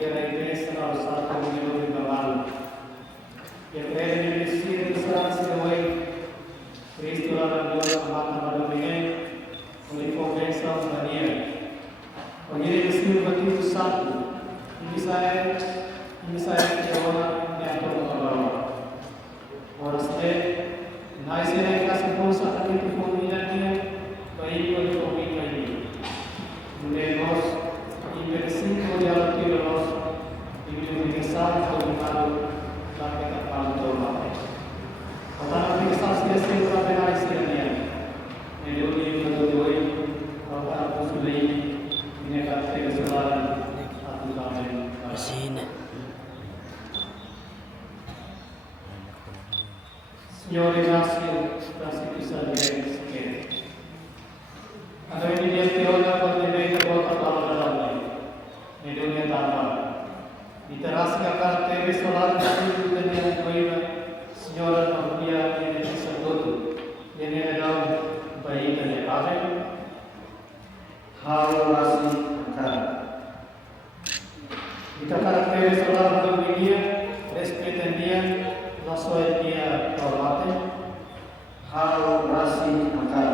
Era a igreja alzada como de Babal. E creio no Espírito Santo se hoje Cristo lá na glória mata para o bem, onde convença a Maria. Onde ele recebeu o batismo santo, e Misael que ora e a toda a palavra. Ora se nasce na casa com essa aqui que combinaria, baik oleh kopi ini. Menos impresivo de algo que nós vivemos colocado na plataforma do mapa. Para que estás descendo para pegar esse dia, ele olhou do olho, para construir e negar ter celular a tudo também. Senhor Inácio, Francisco Santos, que ada ini dia teoria pada mereka buat apa dalam ini dunia tanpa. Literasi akan teori solar dari dunia dunia. Senhora Maria ini disebut ini adalah bayi dan ayah. Hal masih akan. Kita karakter solar dunia, respetan dia, nasuai dia hormati. Hal masih akan.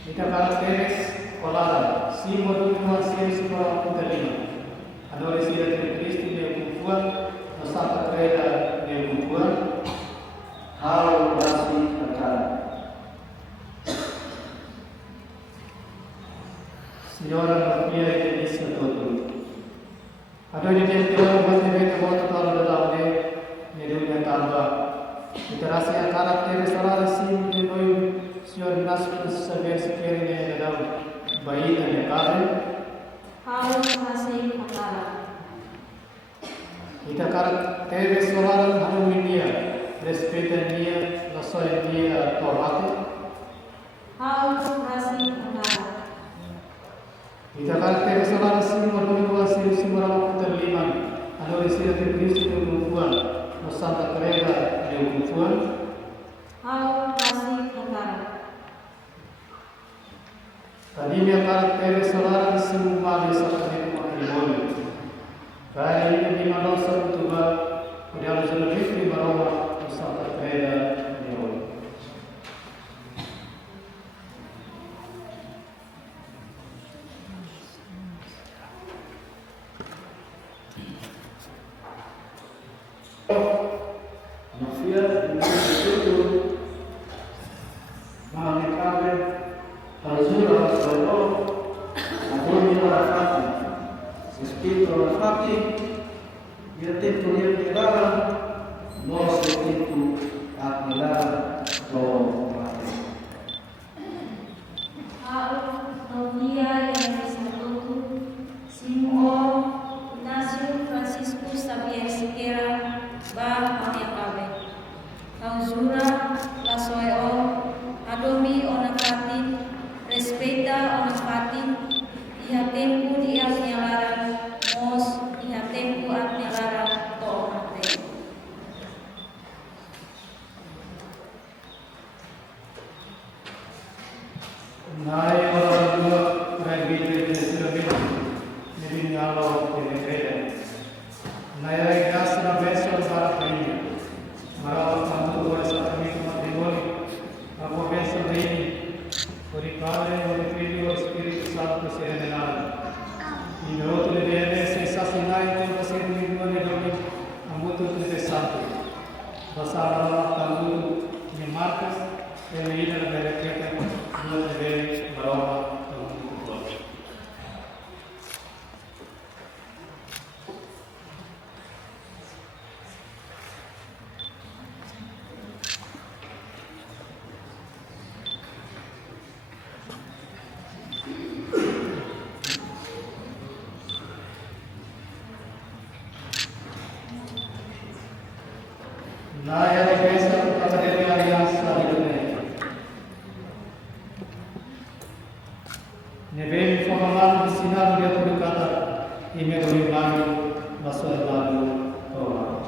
Kita karakteris kolada, si modul si sekolah putarima. Adore si dari Kristi dia kufuan, Santa Creda dia kufuan. Hal masih akan. Senhora Maria Indonesia todo. Adore dia telah bertemu dengan Tuhan dalamnya, media tambah. Literasi karakteris kolada si modul Senhor Inácio saber se querem dar bayi dan kafir. Harus masih antara. Kita karakter soalan harum dia, respetan dia, nasoy dia, hormati. Harus masih antara. Kita karakter soalan semua dua semua terliman. Anu resida di Kristo kufuan, Santa Creda dia kufuan. Harus masih antara. Tadi dia karakter solar semua bisa terlihat matrimonio. Kaya ini di mana serutuba, udah harus lebih di bawah Santa Creda di bawah. Azzurra Solo, Adoni Rafati, Espírito Rafati, Virtude Admirada, Nós Espírito Admirada, Lord Mate. Novia yang bersatu, Simon Ignacio Franciscus Xavier Siqueira, Bah Amiakabe, Auzura Lasoeo, Adomi Onafatin, Respeita Onafatin, Ihatempu di Admialaran, Mos Ihatempu Admialaran, Toomate. Nai orang dua berbeda berbeda, jadi nyalo berbeda. Nai regas na besok para kaini, marawat mantu dua saat kami matrimoni, aku besok ini, orikale orifili Espírito Santo serenelado. E no outro dia se assassinar então você me manda dormir a muito interessante. Passaram tanto de marcas, ele ia na berequeta. Dari bawah ke nah, yang biasa kita dari aliansa ini. Neve informado de sinal de autoridade e me dominado na sua lado toda.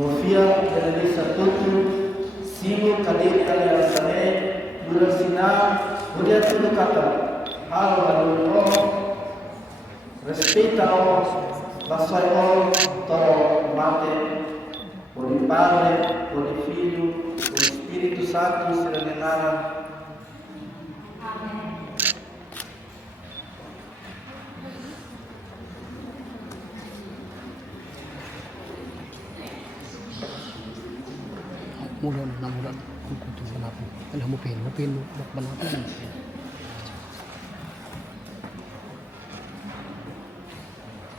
Novia dari Satutu, Simo Kadiri Aliasane, Durasina, Budia Tudo Kata, Halo Halo, Respeita o, Lasai o, Toro Mate, por il Padre, por il Figlio, por il Spirito Santo, Serenenara. Amin. Mulan na mulan kung kuto sa napo. Alam mo pin mo bakbalapin.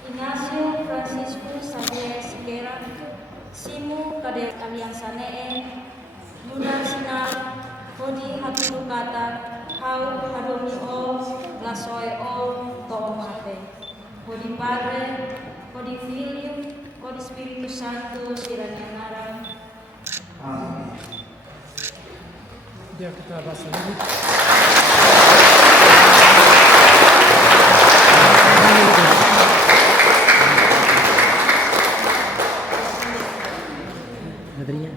Ignacio Franciscus Xavier Siqueira, Simu Kadet Aliansa Nee, Luna Sinal, Hodi Hatulukata, Hau Hadomi O, Lasoy O, Toomate. Hodi Padre, Hodi Filho, Hodi Espírito Santo, Siranyanara. Amin. Dia kita bahas lagi. Nadrinya.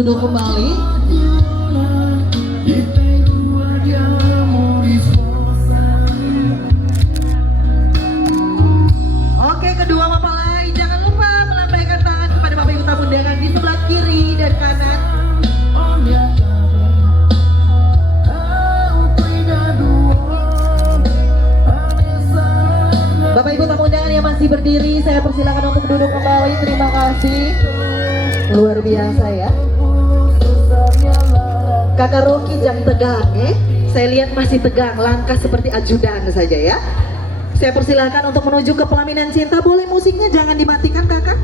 duduk kembali. Oke, kedua mempelai jangan lupa melambaikan tangan kepada Bapak Ibu tamu undangan di sebelah kiri dan kanan. Bapak Ibu tamu undangan yang masih berdiri, saya persilakan untuk duduk kembali. Terima kasih. Luar biasa ya. Kakak Rocky jangan tegang ya. Saya lihat masih tegang, langkah seperti ajudan saja ya. Saya persilakan untuk menuju ke pelaminan cinta. Boleh musiknya jangan dimatikan kakak.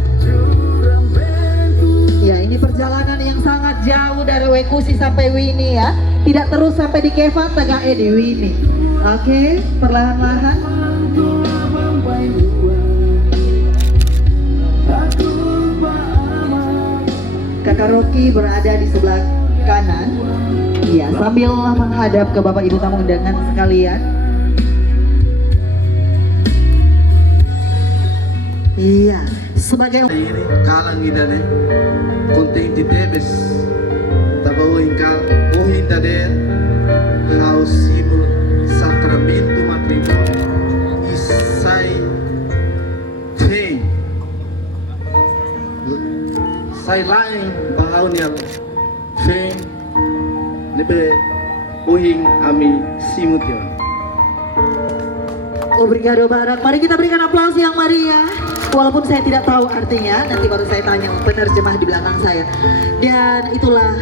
Ya, ini perjalanan yang sangat jauh dari Wekusi sampai Wini ya. Tidak terus sampai di Keva, tegaknya di Wini. Oke, perlahan-lahan. Kakak Rocky berada di sebelah kanan. Ya, sambil menghadap ke Bapak Ibu tamu undangan sekalian. Iya, sebagai ini kalang ida ne konten di tebes tabawo ingkal ohin dader haus simul sakramento matrimonio isai ten sai lain bahau niang ten lebe ohin ami simution. Obrigado Barak. Mari kita berikan aplaus yang meriah. Walaupun saya tidak tahu artinya, nanti baru saya tanya penerjemah di belakang saya. Dan itulah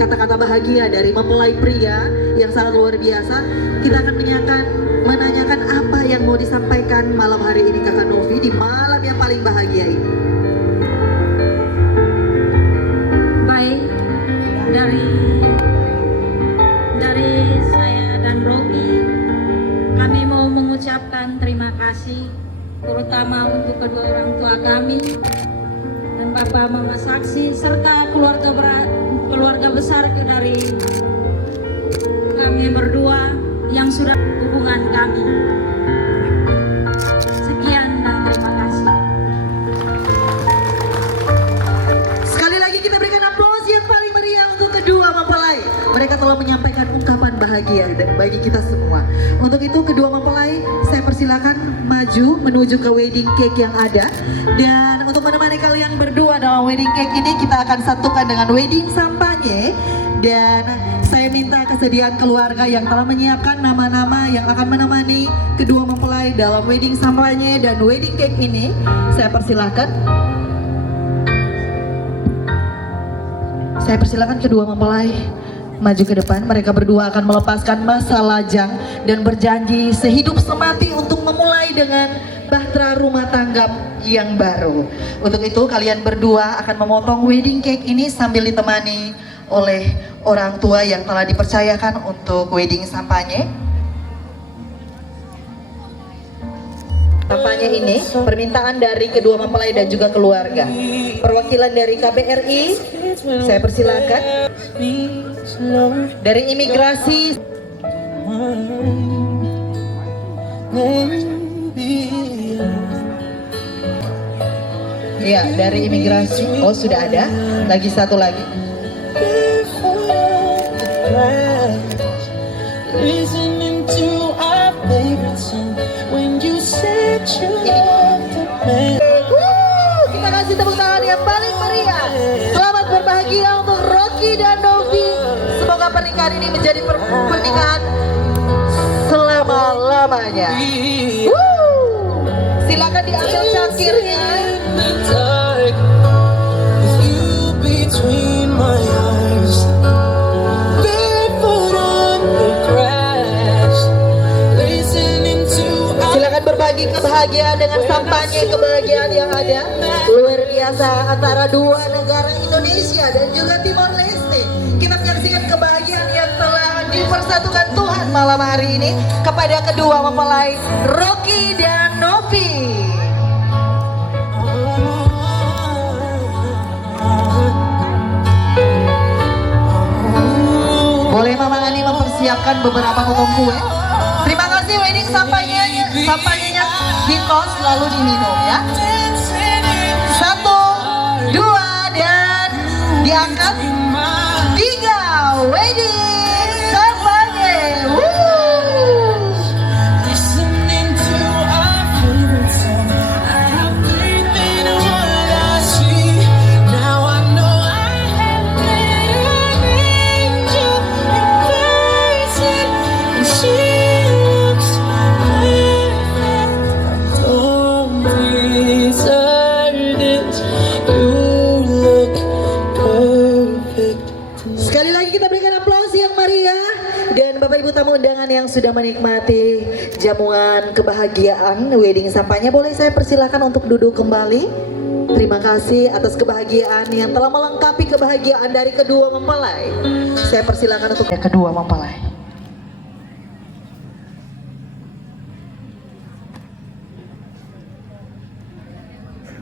kata-kata bahagia dari mempelai pria yang sangat luar biasa. Kita akan menanyakan apa yang mau disampaikan malam hari ini Kakak Novi di malam yang paling bahagia ini. Baik, dari saya dan Rocky, kami mau mengucapkan terima kasih terutama untuk kedua orang tua kami dan Bapak Mama Saksi serta keluarga besar dari kami berdua yang sudah hubungan kami. Sekian dan terima kasih. Sekali lagi kita berikan aplaus yang paling meriah untuk kedua mempelai. Mereka telah menyampaikan ungkapan bahagia bagi kita semua. Untuk itu kedua mempelai saya persilakan maju menuju ke wedding cake yang ada. Dan untuk menemani kalian berdua dalam wedding cake ini kita akan satukan dengan wedding sampanye. Dan saya minta kesediaan keluarga yang telah menyiapkan nama-nama yang akan menemani kedua mempelai dalam wedding sampanye dan wedding cake ini. Saya persilakan. Saya persilakan kedua mempelai maju ke depan. Mereka berdua akan melepaskan masa lajang dan berjanji sehidup semati untuk memulai dengan bahtera rumah tangga yang baru. Untuk itu kalian berdua akan memotong wedding cake ini sambil ditemani oleh orang tua yang telah dipercayakan untuk wedding sampanye. Sampanye ini permintaan dari kedua mempelai dan juga keluarga. Perwakilan dari KBRI saya persilakan. Dari imigrasi ya, dari imigrasi. Oh, sudah ada. Lagi satu lagi. Kita kasih tepuk tangan yang paling meriah. Selamat berbahagia untuk Rocky dan Novi. Semoga pernikahan ini menjadi pernikahan selama-lamanya. Silakan diambil cangkirnya. Silakan berbagi kebahagiaan dengan sampanye kebahagiaan yang ada. Luar biasa antara dua negara Indonesia dan juga Timor Leste. Kita menyaksikan kebahagiaan yang telah dipersatukan Tuhan malam hari ini kepada kedua mempelai Rocky dan Novi. Boleh Mama Ani mempersiapkan beberapa potong kue. Terima kasih wedding sampanyenya ditos lalu diminum ya. 1, 2 dan diangkat. wedding semuanya. Listening to our favorite song, I have faith in what I see. Now I know I have met an angel in person, and she looks perfect. Don't be certain you look perfect. Sekali lagi kita berikan aplaus yang meriah. Dan Bapak Ibu tamu undangan yang sudah menikmati jamuan kebahagiaan wedding sampahnya, boleh saya persilahkan untuk duduk kembali. Terima kasih atas kebahagiaan yang telah melengkapi kebahagiaan dari kedua mempelai. Saya persilahkan untuk kedua mempelai.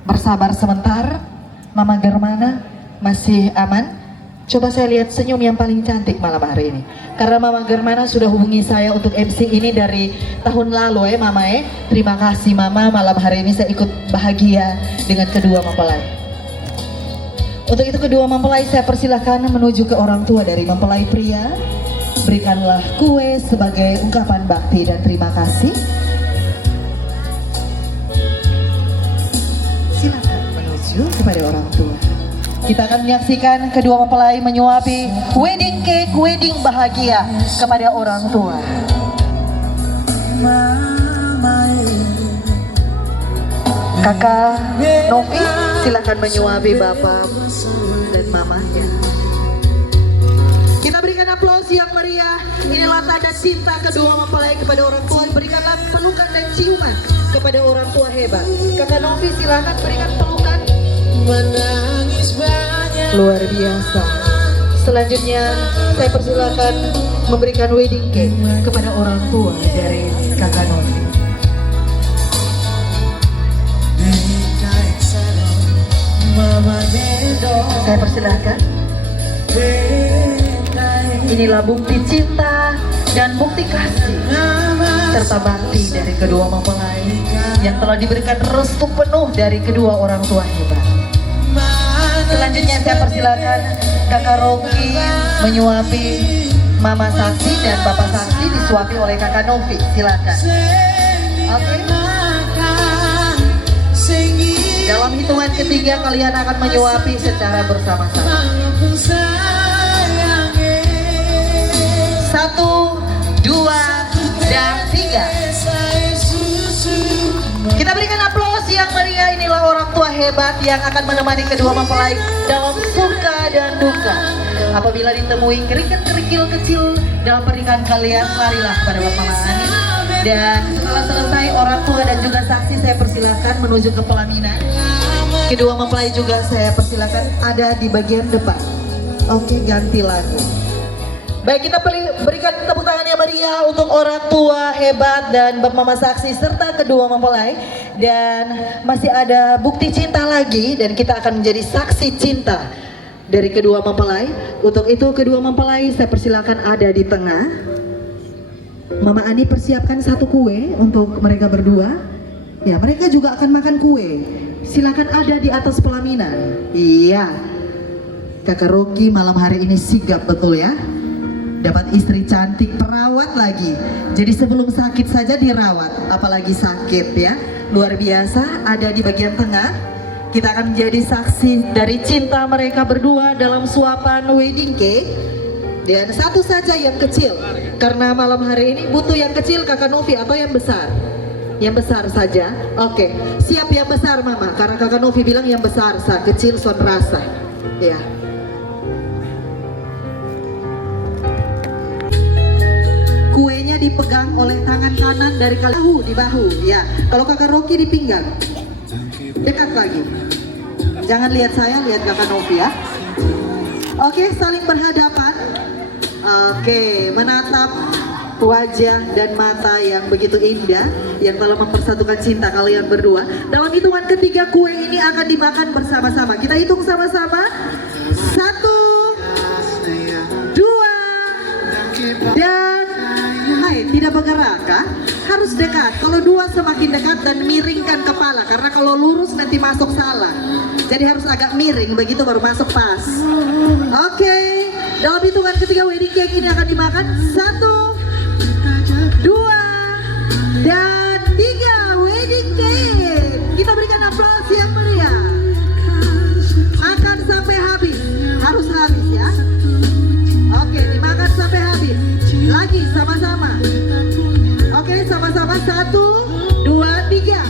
Bersabar sebentar, Mama Germana masih aman? Coba saya lihat senyum yang paling cantik malam hari ini. Karena Mama Germana sudah hubungi saya untuk MC ini dari tahun lalu Mama Terima kasih Mama, malam hari ini saya ikut bahagia dengan kedua mempelai. Untuk itu kedua mempelai saya persilahkan menuju ke orang tua dari mempelai pria. Berikanlah kue sebagai ungkapan bakti dan terima kasih. Silakan menuju kepada orang tua. Kita akan menyaksikan kedua mempelai menyuapi wedding cake, wedding bahagia kepada orang tua. Kakak Novi, silakan menyuapi bapak dan mamanya. Kita berikan aplaus yang meriah. Inilah tanda cinta kedua mempelai kepada orang tua. Berikanlah pelukan dan ciuman kepada orang tua hebat. Kakak Novi, silakan berikan pelukan. Luar biasa. Selanjutnya saya persilakan memberikan wedding cake kepada orang tua dari Kakak Novi. Saya persilakan. Inilah bukti cinta dan bukti kasih serta bakti dari kedua mempelai yang telah diberikan restu penuh dari kedua orang tua hebat. Selanjutnya saya persilakan Kakak Rocky menyuapi Mama Saksi dan Bapak Saksi disuapi oleh Kakak Novi. Silakan. Oke. Dalam hitungan ketiga kalian akan menyuapi secara bersama-sama. 1, 2, dan 3. Kita berikan aplaus yang meriah. Inilah orang tua hebat yang akan menemani kedua mempelai dalam suka dan duka. Apabila ditemui kerikil-kerikil kecil dalam pernikahan kalian, marilah kepada Bapak Ani. Dan setelah selesai orang tua dan juga saksi saya persilakan menuju ke pelaminan. Kedua mempelai juga saya persilakan ada di bagian depan. Oke, ganti lagu. Baik, kita berikan tepuk tangan yang meriah untuk orang tua hebat dan Bapak Mama Saksi serta kedua mempelai. Dan masih ada bukti cinta lagi dan kita akan menjadi saksi cinta dari kedua mempelai. Untuk itu kedua mempelai saya persilakan ada di tengah. Mama Ani persiapkan satu kue untuk mereka berdua. Ya, mereka juga akan makan kue. Silakan ada di atas pelaminan. Iya. Kakak Rocky malam hari ini sigap betul ya. Dapat istri cantik, perawat lagi. Jadi sebelum sakit saja dirawat, apalagi sakit ya. Luar biasa, ada di bagian tengah. Kita akan menjadi saksi dari cinta mereka berdua dalam suapan wedding cake. Dan satu saja yang kecil, karena malam hari ini butuh yang kecil Kakak Novi atau yang besar? Yang besar saja. Oke, siap yang besar Mama, karena Kakak Novi bilang yang besar, kecil son rasa. Ya. Kuenya dipegang oleh tangan kanan dari bahu di bahu, ya. Kalau Kakak Rocky di pinggang, dekat lagi. Jangan lihat saya, lihat Kakak Novi ya. Oke, saling berhadapan. Oke, menatap wajah dan mata yang begitu indah yang telah mempersatukan cinta kalian berdua. Dalam hitungan ketiga kue ini akan dimakan bersama-sama. Kita hitung sama-sama. 1, 2, dan hai, tidak bergerak kah? Harus dekat. Kalau 2 semakin dekat dan miringkan kepala, karena kalau lurus nanti masuk salah. Jadi harus agak miring, begitu baru masuk pas. Oke, Dalam hitungan ketiga wedding cake ini akan dimakan. 1, 2, dan 3 wedding cake. Kita berikan aplaus yang meriah. Akan sampai habis, harus habis ya. Oke, dimakan sampai habis. Lagi sama-sama. Oke, sama-sama. 1, 2, 3.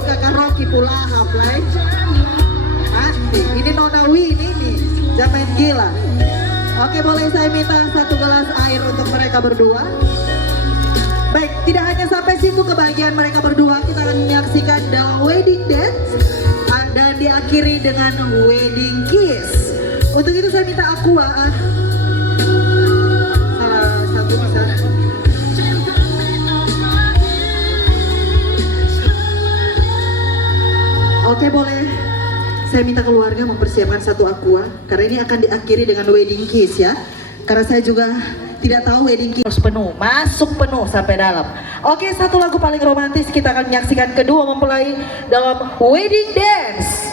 Kakak Rocky pula haplay. Pasti, ini Nona Win ini jangan gila. Oke, boleh saya minta 1 gelas air untuk mereka berdua. Baik, tidak hanya sampai situ kebahagiaan mereka berdua, kita akan menyaksikan dalam wedding dance dan diakhiri dengan wedding kiss. Untuk itu saya minta Aqua. Salah satu bisa. Oke, boleh. Saya minta keluarga mempersiapkan 1 Aqua karena ini akan diakhiri dengan wedding kiss ya. Karena saya juga tidak tahu wedding kiss penuh, masuk penuh sampai dalam. Oke, 1 lagu paling romantis kita akan menyaksikan kedua mempelai dalam wedding dance.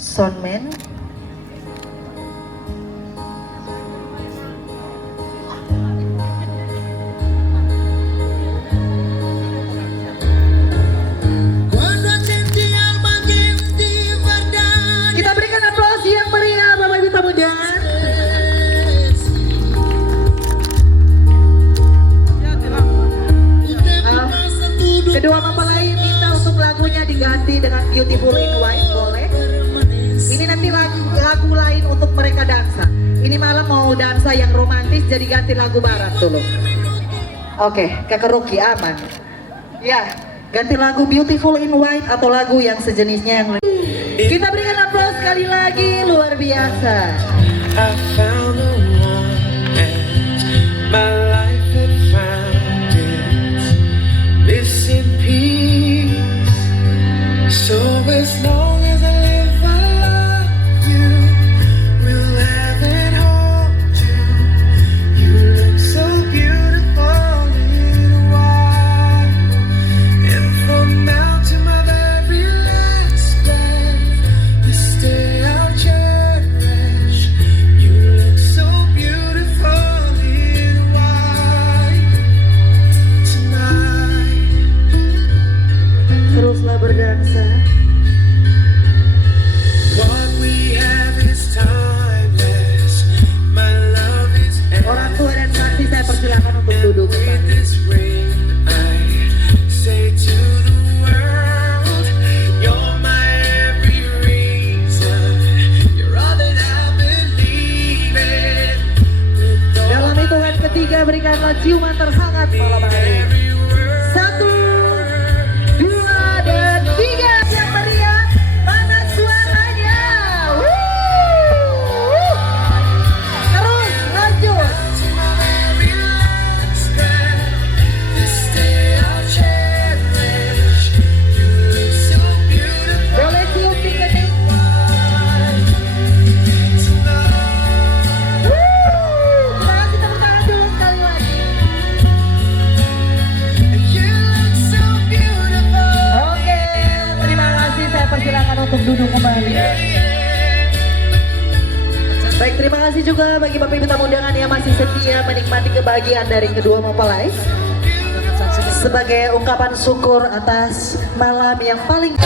Soundman. Kita berikan aplaus yang meriah Bapak Ibu tamu undangan. Kedua mempelai minta untuk lagunya diganti dengan Beautiful in White, boleh? Ini nanti lagu lain untuk mereka dansa. Ini malam mau dansa yang romantis, jadi ganti lagu barat dulu. Oke, Kakak Rocky aman. Ya, ganti lagu Beautiful in White atau lagu yang sejenisnya yang lain. Kita berikan aplaus sekali lagi, luar biasa. I found the one and my life had found its missing piece. So as long as I live, I love you, will have and hold you. You look so beautiful in white, and from now to my very last breath, this day I'll cherish. You look so beautiful in white tonight. Teruslah berdansa. What we have is timeless. My love is Orang tua dan saksi saya persilakan untuk duduk. with this ring. I say to the world, you're my every reason. You're all that I believe in. With all Dalam hitungan ketiga berikanlah ciuman terhangat malam hari. every word. 1, 2, dan 3 yang meriah. Mana suaranya? Wuh. Terus lanjut. To my very last breath, this day I'll cherish. You look so beautiful Boleh cium di kening. tonight. Kita kasih tepuk tangan dulu sekali lagi. You look so beautiful. Oke, terima kasih. Saya persilakan untuk duduk kembali. Baik, terima kasih juga bagi Bapak Ibu tamu undangan yang masih setia menikmati kebahagiaan dari kedua mempelai. Sebagai ungkapan syukur atas malam yang paling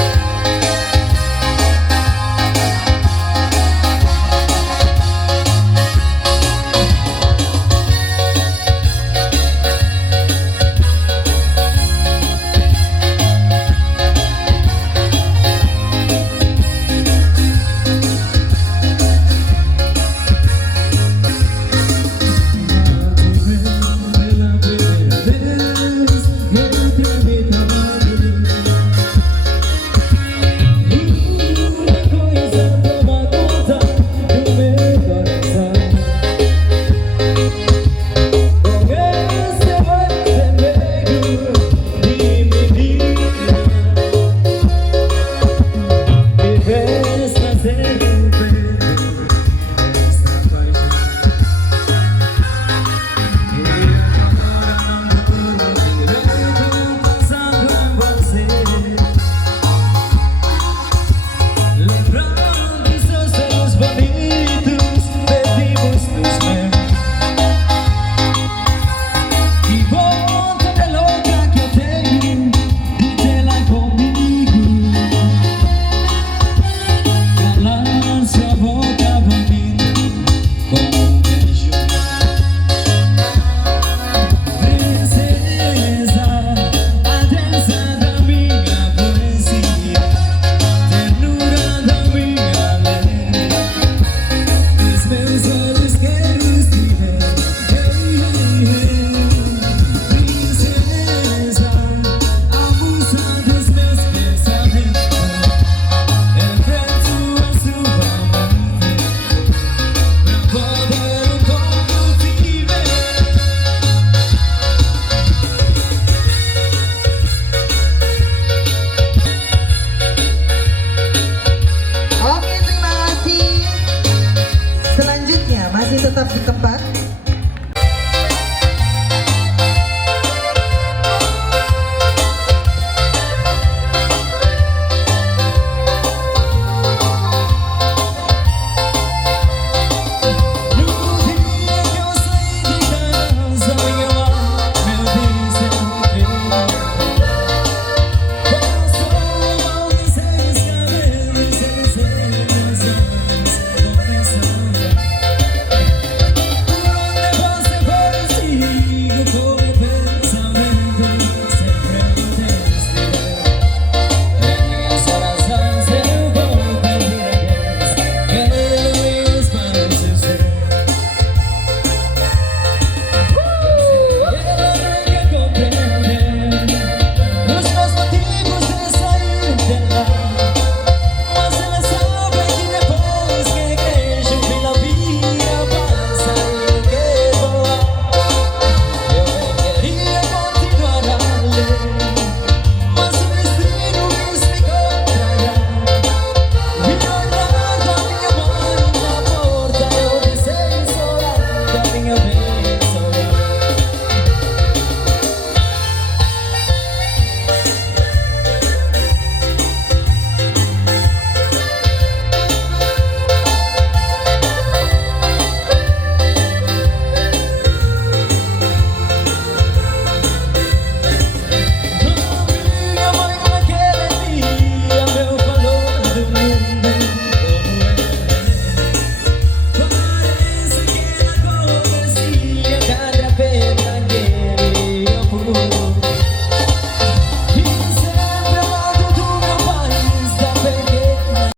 tetap di tempat.